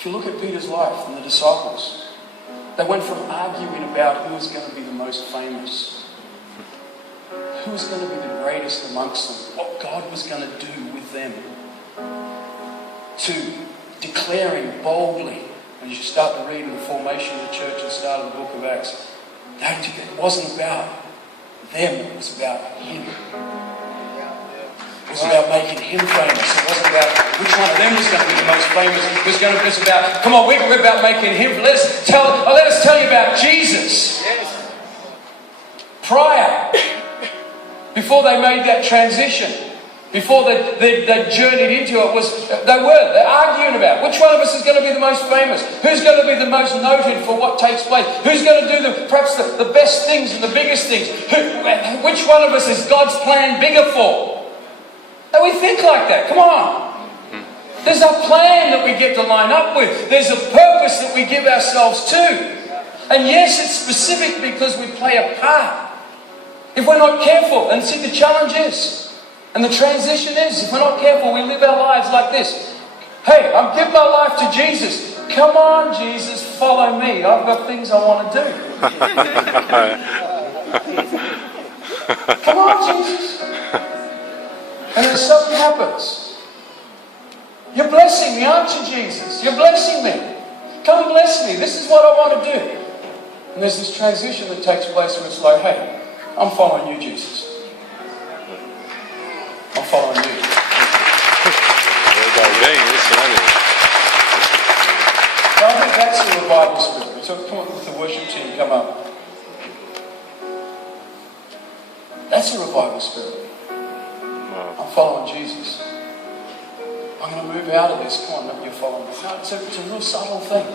If you look at Peter's life and the disciples, they went from arguing about who was going to be the most famous, who was going to be the greatest amongst them, what God was going to do with them, to declaring boldly, when you start to read in the formation of the church at the start of the book of Acts, that it wasn't about them, it was about Him. It was about making Him famous. It wasn't about which one of them was going to be the most famous. It was about, come on, we're about making Him. Let us tell you about Jesus. Prior, before they made that transition, before they journeyed into it, they're arguing about which one of us is going to be the most famous, who's going to be the most noted for what takes place, who's going to do perhaps the best things and the biggest things, which one of us is God's plan bigger for. And we think like that. Come on. There's a plan that we get to line up with. There's a purpose that we give ourselves to. And yes, it's specific because we play a part. If we're not careful, and see the challenge is, and the transition is, if we're not careful, we live our lives like this. Hey, I'm giving my life to Jesus. Come on, Jesus, follow me. I've got things I want to do. Come on, Jesus. And then something happens. You're blessing me, aren't you, Jesus? You're blessing me. Come bless me. This is what I want to do. And there's this transition that takes place where it's like, hey, I'm following you, Jesus. I'm following you. So I think that's the revival spirit. So come on, with the worship team, come up. That's the revival spirit. I'm following Jesus. I'm going to move out of this. Come on, you're following me. No, it's a real subtle thing.